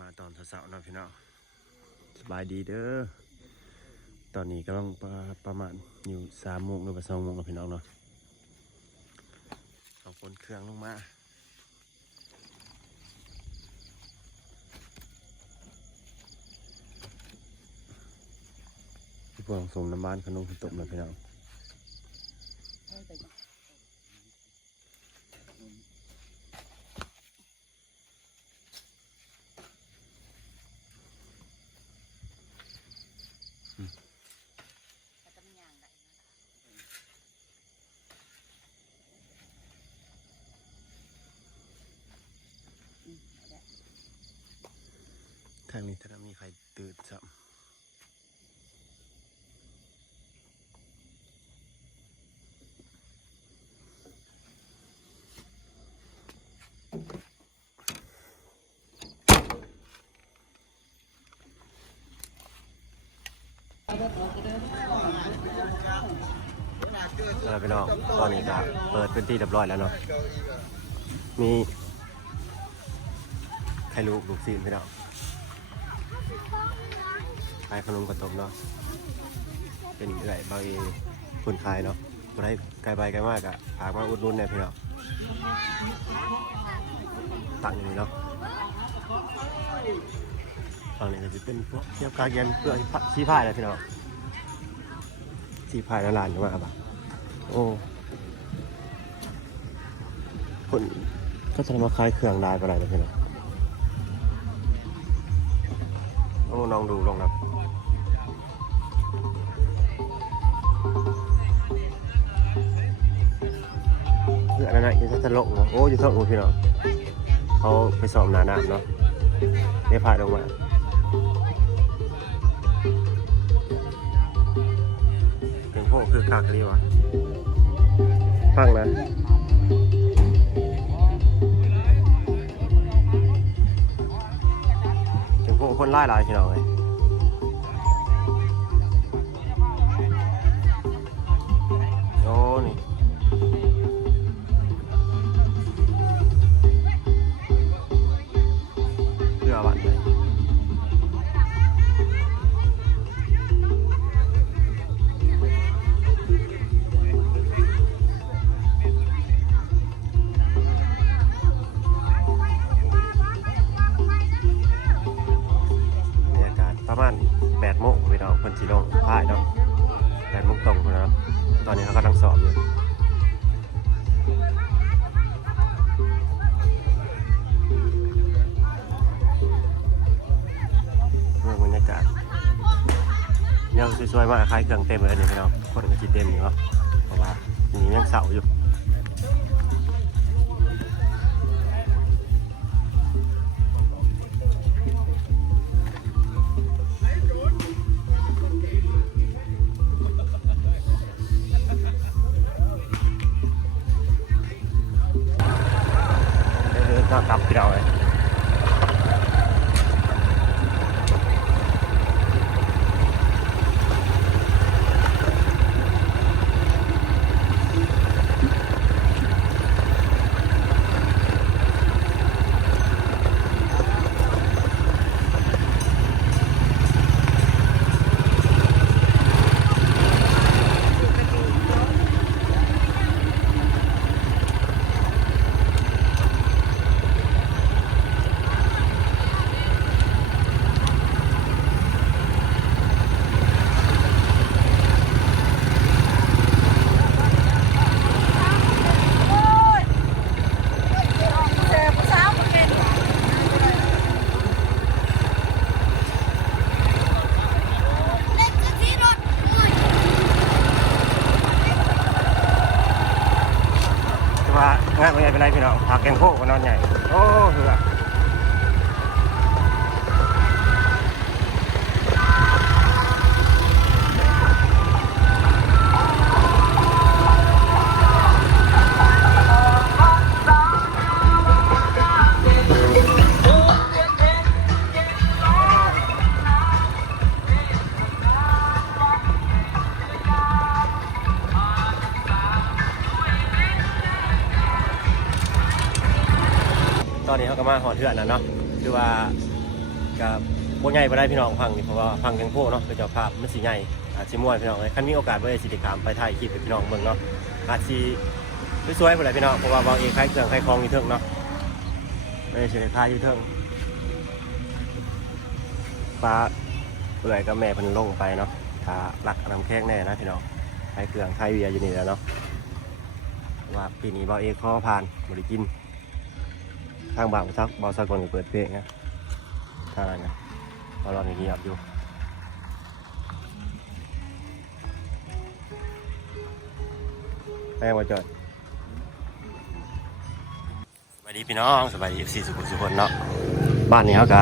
มาตอนเช้าๆเนะพี่น้องสบายดีเด้อตอนนี้กำลังประประมาณอยู่สามโมงหรือว่าสองโมงนะพี่น้องเนาะเอาคนเครื่องลงมาพี่พวงส่งน้ำบ้านขนมขนมเนาะพี่น้อง แต่ก็มีอย่างได้นะอืมเอาได้ ทางนี้ถ้ามีใครตื่นสับแล้วพี่น้องตอนนี้ก็เปิดพื้นที่เรียบร้อยแล้วเนาะมีไข่ลูกลูกซีนพี่น้อง ขายขนมกระตบเนาะเป็นเอื่อยบางเอคนขายเนาะบ่ได้ไกลไปไกลมากอะฝากมาอุดหนุนเนี่ยพี่น้องตั้งอยู่นี่เนาะฝั่งนี้ก็จะเป็นพวกเกี่ยวกับเย็นเปลือกชี้ผ้าเลยพี่น้องชี้ผ้าแล้วลานมาบ่ะโอ้คนก็จะมาคลายเครื่องได้ปะไรนะพี่นะโอ้น้องดูลองครั พื่อนนั่นนะยังจะลงเนาะโอ้อยู่ท้องอูพี่น้องเขาไปสอบหนาหนาเนาะได้พาลงมาเป็นพวกคือคากรีวะฟังนะถึงพวกคนไล่หลายพี่น้องเลยโอ้นี่ เพื่ เนี่ยสวยๆมากคล้ายเครื่องเต็มเลยนี่พี่น้องคนก็จีเต็มอยู่เนาะเพราะว่านี่ยังเสาอยู่ ผักแกงโคกนอนใหญ่ ตอนนี้เขาก็มาหอเถื่อนนะเนาะคือว่ากับโบใหญ่ไปได้พี่น้องฟังนี่เพราะว่าฟังยังโพเนาะคือเจ้าภาพมันสีใหญ่อาจสิม่วนพี่น้องเลยคันมีโอกาสเพื่อสิติขามไปถ่ายคลิปให้พี่น้องเบิ่งเนาะอาจสิสวยๆไปเลยพี่น้องเพราะว่าบางเองคล้ายเครื่องคล้ายคลองอยู่เทิงเนาะไม่ได้เฉยคล้ายอยู่เทิงปลาเอื่อยกับแม่เพิ่นลงไปเนาะถ้ารักน้ำแข้งแน่นะพี่น้องคล้ายเครื่องคล้ายเวียอยู่นี่แล้วเนาะว่าปีนี้บางเองขอผ่านบริกิน ทางบางซักบอสากลก็เปิดเพลงนะท่านั้นนะพอรออย่างนี้อับอยู่แม่มาจอดสวัสดีพี่น้องสวัสดีสี่สุขุมสุคนเนาะบ้านนี้เขาก็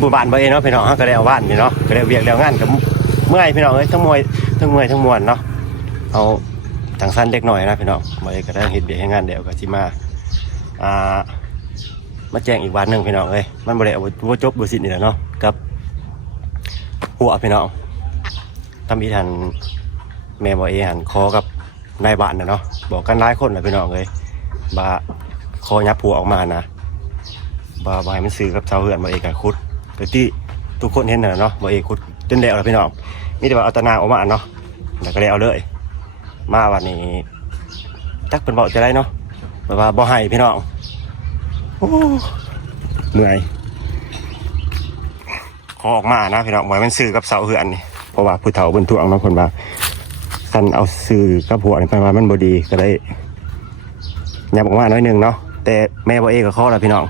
บุบ้านบ่เองเนาะพี่น้องเขาก็ได้เอาบ้านนี่เนาะก็ได้เวียกแล้วงานกับเมื่อยพี่น้องเอ้ยทั้งมวยทั้งมวยทั้งมวลเนาะเอาทางสั้นเล็กหน่อยนะพี่น้องบ่เองก็ได้เห็ดเบียกให้งานเดี๋ยวก็ที่มาอ่า มาแจ้งอีกวันหนึ่งพี่น้องเอ้ยมันบ่ได้เอาบ่จบบ่สิ้นนี่แหละเนาะกับหัวพี่น้องทำอีทันแม่บ่เอหันคอกับนายบ้านนะเนาะบอกกันหลายคนนะพี่น้องเลยบาคอยับผัวออกมานะบาบายมันซื้อกับชาวเฮือนมาเอกคุดแต่ที่ทุกคนเห็นนะเนาะมาเอกคุดจนแล้วแล้วพี่น้องมีแต่ว่าเอาตนางออกมาเนาะแล้วก็เลยเอาเลย มาวันนี้จักเป็นบอกจะได้เนาะแบบว่าบ่ให้พี่น้อง เหนื่อยขอออกมานะพี่น้องบอยมันซื้อกับเสาเฮือนนี่เพราะว่าผู้เฒ่าบนทวงเนาะคนว่าคันเอาสื่อกับหัวนี่ไปมามันบดีก็ได้ยับออกมาน้อยหนึ่งเนาะแต่แม่บ่เอกก็ข้อล้วพี่น้อง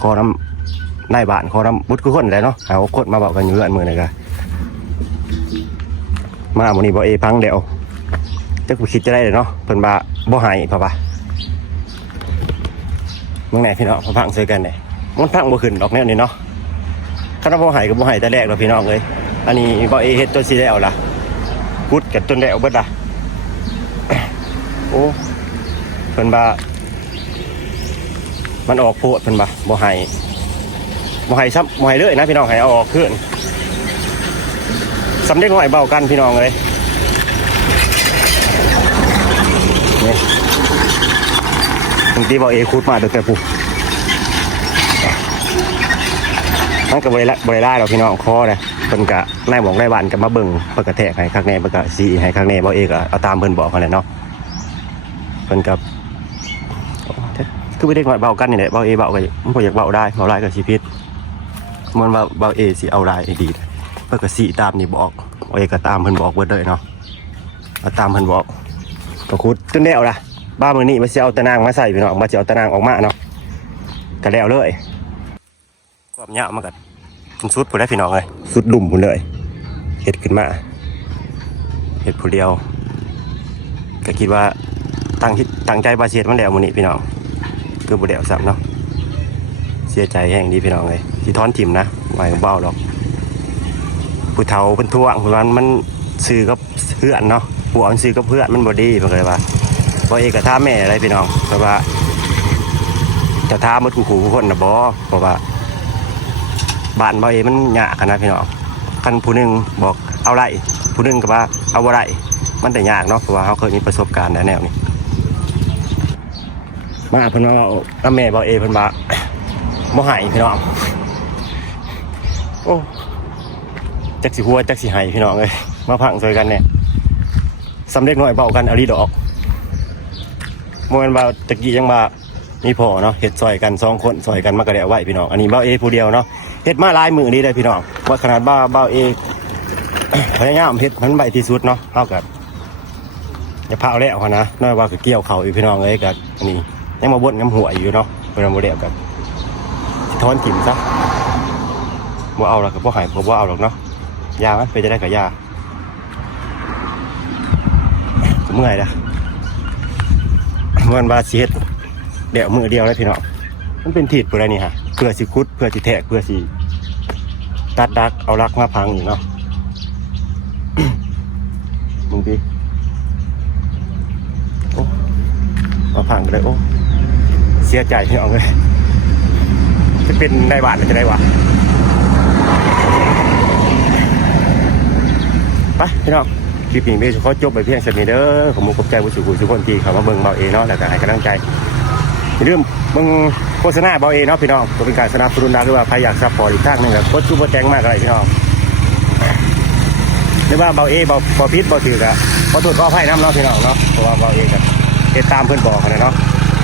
ข้อน้ำนายบ้านข้อน้ำบุตรคือคนเลยเนาะเอาคนมาบอกกันอยู่เรือนมือนี่กะมาวันนี้บ่เอพังเดียวจะกูคิดจะได้เลยเนาะเพิ่นบาบ่หายพ่อปะ มื่อไหนพี่น้องพังเจอกันเนี่ยมันพังบ่ขึ้นดอกแนวนี้เนาะคันว่าบ่ใหายก็บ่ใหายแต่แรกเราพี่น้องเลยอันนี้บ่เอเฮ็ดตัวสีแล้วล่ะพุดกันจนได้เอาเบิดละโอ้เพิ่นบ่ามันออกโพดเพิ่นบ่าบ่ให้บ่ให้ซ้ำบ่ให้เลยนะพี่น้องห้เอออกขึ้นสำเร็จหน่อยเบากันพี่น้องเลย บางทีบอกเอคุดมาเดี๋ยวแต่ปุ๊มันก็บริละบริล่าเราพี่น้องคอเลยเพิ่นกะนายบอกนายบ้านก็มาเบิ่งเพิ่นกะแทกให้คักแน่เพิ่นกะสีให้คักแน่บ่เอกเอาตามเพิ่นบอกเขาแหละเนาะเพิ่นกับคือไม่ได้หน่อยเบากันนี่แหละเบาเอเบาก็มันบ่อยากเบาได้เบาได้ก็สิผิดมันว่าเบาเอสิเอาได้ดีเพิ่นก็สีตามนี่บอกบ่เอก็ตามเพิ่นบอกเบิดเลยเนาะเอาตามเพิ่นบอกก็คุดจนแล้วละ บ้ามือนี้มาสิเอาตะนางมาใส่พี่น้องมาสิเอาตะนางออกมาเนาะก็แล้วเลยความยาวมันก็มันสุดผู้ได้พี่น้องเลยสุดลุ่มผู้เลยเห็ดขึ้นมาเห็ดผู้เดียวก็คิดว่าตั้งตั้งใจบาเสียดมันแล้วมันนี่พี่น้องคือผู้เดียวซ้ำเนาะเสียใจแห่งดีพี่น้องเลยที่ท้อนถิ่มนะไหวเบาหรอกผู้เฒ่าเป็นท่วงผู้นั้นมันซื้อกับเพื่อนเนาะผัวมันซื้อกับเพื่อนมันบอดีมันก็เลยว่า อเอกท่าแม่อะไรพี่น้องเพราะว่าจะท่ามันขู่ขู่คนนะบอเพราะว่าบ้านบ่เอมันหยากอะนพี่น้องคันผู้หนึงบอกเอาไรผู้หนึงก็ว่าเอาบ่ไรมันแต่ยากเนาะเพราะว่าเขาเคยมีประสบการณ์ในแนวนี้มาพิ่นว่าเอาเอาแม่บ่เอเพิ่นว่าบ่ให้พี่น้องโอ้จักสิหัวจักสิให้พี่น้องเอ้ยมาพังซอยกันเนี่ยสำเร็จหน่อยเบากันอาลีดอก บ่แม่นว่าตะกี้ยังว่ามีพ่อเนาะเฮ็ดซอยกันสองคนซอยกันมาก็ได้เอาไว้พี่น้องอันนี้เบาเอผู้เดียวเนาะเฮ็ดมาลายมือนี้เลยพี่น้องว่าขนาดบ้าบ้าเองพยายามเฮ็ดมันใบที่สุดเนาะเท่ากับอย่าพาเอาแล้วนะน้อยว่าก็เกี่ยวเขาอีพี่น้องเลยกับอันนี้ยังมาบดน้ำหัวอยู่เนาะเป็นโมเดลกับท้อนถิ่มซะบ่เอาหรอกกับบ่หายบ่เอาหรอกเนาะยามันไปจะได้กับยาเมื่อยละ มื่อวันบาเสียดเดี๋ยวมือเดียวเลยพี่น้องมันเป็นถีดเพื่ออะไรนี่ฮะเพื่อสิคุดเพื่อสิแทกเพื่อสิตัดดักเอารักมาพังอีกเนาะมึงดิโอ้มาพังเลยโอ้เสียใจพี่น้องเลยจะเป็นได้บาทหรือจะได้วะไปพี่น้อง ลิปนี้เบสขอจบไปเพียงสักนิดเด้อผมมุกขอบใจผู้สุขุสุขคนที่เขามาเบิ่งเบาเอเนาะแล้วก็ให้กำลังใจอย่าลืมเบิ่งฆษณาเบาเอเนาะพี่น้องก็เป็นการสนับสนุนดาวคือว่าใครอยากซัพพอร์ตอีกทางหนึงก็กดซูเปอร์แตงมากอะไรพี่น้องหรือว่าเบาเอเบาเบาพิษเบาถือกะขอโทษขออภัยน้ำเนาะพี่น้องเนาะเพราะว่าเบาเอกับเฮ็ดตามเพื่อนบอกนะเนาะ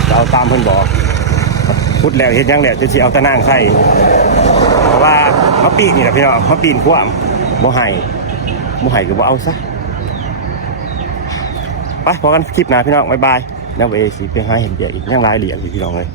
เราตามเพื่อนบอกพูดแล้วเฮ็ดยังแล้วจะสิเอาตะนางใส่เพราะว่ามาปีนี่แหละพี่น้องมาปีนขวามบ่ให้บ่ให้ก็บ่เอาซะ ไปพอกันคลิปหน้าพี่น้องบ๊ายบายน้าเอสิไปหาเห็นเบียอีกยังหลายเหรียญอยู่พี่น้องเลย